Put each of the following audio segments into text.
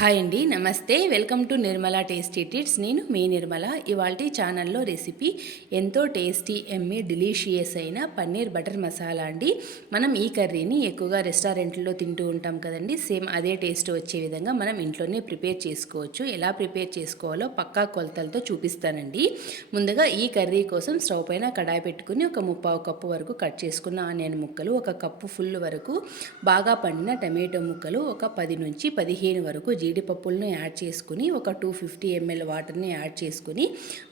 Hi అండి నమస్తే. Welcome to Nirmala tasty treats. నేను మీ నిర్మల. ఇవాళ ఛానల్లో రెసిపీ ఎంతో టేస్టీ ఎమ్మి డిలీషియస్ అయిన పన్నీర్ బటర్ మసాలా అండి. మనం ఈ కర్రీని ఎక్కువగా రెస్టారెంట్లో తింటూ ఉంటాం కదండి. సేమ్ అదే టేస్ట్ వచ్చే విధంగా మనం ఇంట్లోనే ప్రిపేర్ చేసుకోవచ్చు. ఎలా ప్రిపేర్ చేసుకోవాలో పక్కా కొలతలతో చూపిస్తానండి. ముందుగా ఈ కర్రీ కోసం స్టవ్ పైన కడాయి పెట్టుకుని ఒక ముప్పావు కప్పు వరకు కట్ చేసుకున్న ఆనియన్ ముక్కలు ఒక కప్పు ఫుల్ వరకు బాగా పండిన టమాటో ముక్కలు ఒక పది నుంచి పదిహేను వరకు జీడిపప్పులను యాడ్ చేసుకుని ఒక టూ ఫిఫ్టీ ఎంఎల్ వాటర్ని యాడ్ చేసుకుని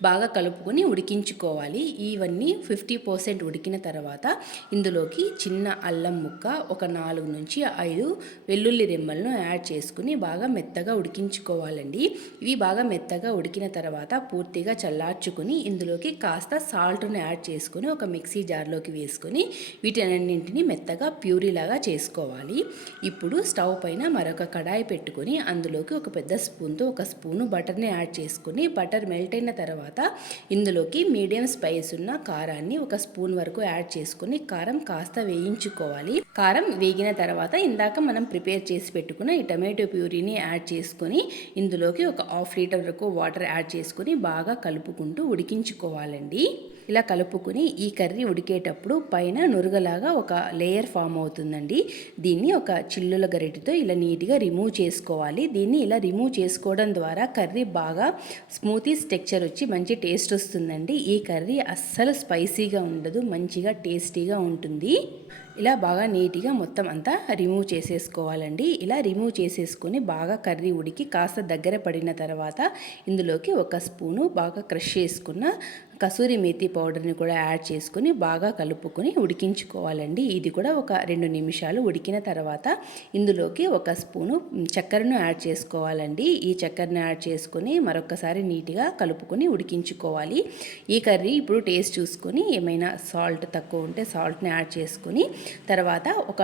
బాగా కలుపుకొని ఉడికించుకోవాలి. ఇవన్నీ ఫిఫ్టీ పర్సెంట్ ఉడికిన తర్వాత ఇందులోకి చిన్న అల్లం ముక్క ఒక నాలుగు నుంచి ఐదు వెల్లుల్లి రెమ్మలను యాడ్ చేసుకుని బాగా మెత్తగా ఉడికించుకోవాలండి. ఇవి బాగా మెత్తగా ఉడికిన తర్వాత పూర్తిగా చల్లార్చుకుని ఇందులోకి కాస్త సాల్ట్ను యాడ్ చేసుకుని ఒక మిక్సీ జార్లోకి వేసుకొని వీటన్నింటిని మెత్తగా ప్యూరీలాగా చేసుకోవాలి. ఇప్పుడు స్టవ్ పైన మరొక కడాయి పెట్టుకొని అందులోకి ఒక పెద్ద స్పూన్తో ఒక స్పూను బటర్ని యాడ్ చేసుకుని బటర్ మెల్ట్ అయిన తర్వాత ఇందులోకి మీడియం స్పైస్ ఉన్న కారాన్ని ఒక స్పూన్ వరకు యాడ్ చేసుకుని కారం కాస్త వేయించుకోవాలి. కారం వేగిన తర్వాత ఇందాక మనం ప్రిపేర్ చేసి పెట్టుకున్న ఈ టమాటో ప్యూరీని యాడ్ చేసుకొని ఇందులోకి ఒక హాఫ్ లీటర్ వరకు వాటర్ యాడ్ చేసుకుని బాగా కలుపుకుంటూ ఉడికించుకోవాలండి. ఇలా కలుపుకొని ఈ కర్రీ ఉడికేటప్పుడు పైన నురగలాగా ఒక లేయర్ ఫామ్ అవుతుందండి. దీన్ని ఒక చిల్లుల గరిటితో ఇలా నీట్గా రిమూవ్ చేసుకోవాలి. దీన్ని ఇలా రిమూవ్ చేసుకోవడం ద్వారా కర్రీ బాగా స్మూతీ టెక్చర్ వచ్చి మంచి టేస్ట్ వస్తుందండి. ఈ కర్రీ అస్సలు స్పైసీగా ఉండదు మంచిగా టేస్టీగా ఉంటుంది. ఇలా బాగా నీట్గా మొత్తం అంతా రిమూవ్ చేసేసుకోవాలండి. ఇలా రిమూవ్ చేసేసుకొని బాగా కర్రీ ఉడికి కాస్త దగ్గర పడిన తర్వాత ఇందులోకి ఒక స్పూను బాగా క్రష్ చేసుకున్న కసూరి మేతి పౌడర్ని కూడా యాడ్ చేసుకుని బాగా కలుపుకొని ఉడికించుకోవాలండి. ఇది కూడా ఒక రెండు నిమిషాలు ఉడికిన తర్వాత ఇందులోకి ఒక స్పూను చక్కెరను యాడ్ చేసుకోవాలండి. ఈ చక్కెరను యాడ్ చేసుకొని మరొకసారి నీట్గా కలుపుకొని ఉడికించుకోవాలి. ఈ కర్రీ ఇప్పుడు టేస్ట్ చూసుకొని ఏమైనా సాల్ట్ తక్కువ ఉంటే సాల్ట్ని యాడ్ చేసుకొని తర్వాత ఒక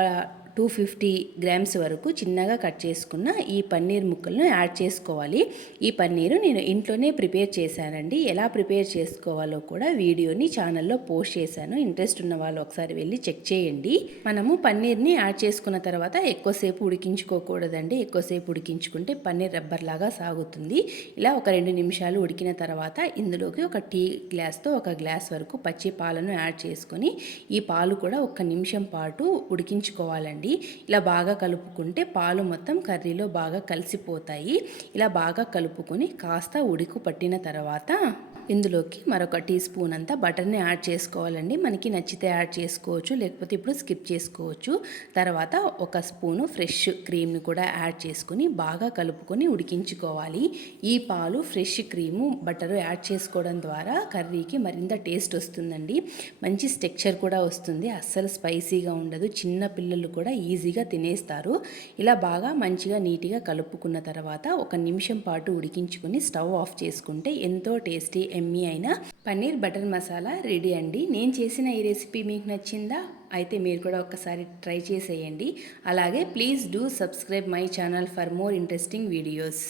టూ ఫిఫ్టీ గ్రామ్స్ వరకు చిన్నగా కట్ చేసుకున్న ఈ పన్నీర్ ముక్కలను యాడ్ చేసుకోవాలి. ఈ పన్నీరు నేను ఇంట్లోనే ప్రిపేర్ చేశానండి. ఎలా ప్రిపేర్ చేసుకోవాలో కూడా వీడియోని ఛానల్లో పోస్ట్ చేశాను. ఇంట్రెస్ట్ ఉన్న వాళ్ళు ఒకసారి వెళ్ళి చెక్ చేయండి. మనము పన్నీర్ని యాడ్ చేసుకున్న తర్వాత ఎక్కువసేపు ఉడికించుకోకూడదండి. ఎక్కువసేపు ఉడికించుకుంటే పన్నీర్ రబ్బర్ లాగా సాగుతుంది. ఇలా ఒక రెండు నిమిషాలు ఉడికిన తర్వాత ఇందులోకి ఒక టీ గ్లాస్తో ఒక గ్లాస్ వరకు పచ్చి పాలను యాడ్ చేసుకొని ఈ పాలు కూడా ఒక నిమిషం పాటు ఉడికించుకోవాలండి. అండి ఇలా బాగా కలుపుకుంటే పాలు మొత్తం కర్రీలో బాగా కలిసిపోతాయి. ఇలా బాగా కలుపుకొని కాస్త ఉడుకు పట్టిన తర్వాత ఇందులోకి మరొక టీ స్పూన్ అంతా బటర్ని యాడ్ చేసుకోవాలండి. మనకి నచ్చితే యాడ్ చేసుకోవచ్చు లేకపోతే ఇప్పుడు స్కిప్ చేసుకోవచ్చు. తర్వాత ఒక స్పూను ఫ్రెష్ క్రీమ్ని కూడా యాడ్ చేసుకుని బాగా కలుపుకొని ఉడికించుకోవాలి. ఈ పాలు ఫ్రెష్ క్రీము బటరు యాడ్ చేసుకోవడం ద్వారా కర్రీకి మరింత టేస్ట్ వస్తుందండి. మంచి స్టెక్చర్ కూడా వస్తుంది. అస్సలు స్పైసీగా ఉండదు. చిన్న పిల్లలు కూడా కూడా ఈజీగా తినేస్తారు. ఇలా బాగా మంచిగా నీట్గా కలుపుకున్న తర్వాత ఒక నిమిషం పాటు ఉడికించుకుని స్టవ్ ఆఫ్ చేసుకుంటే ఎంతో టేస్టీ ఎమ్మీ అయిన పన్నీర్ బటర్ మసాలా రెడీ అండి. నేను చేసిన ఈ రెసిపీ మీకు నచ్చిందా? అయితే మీరు కూడా ఒక్కసారి ట్రై చేసేయండి. అలాగే please do subscribe my channel for more interesting videos.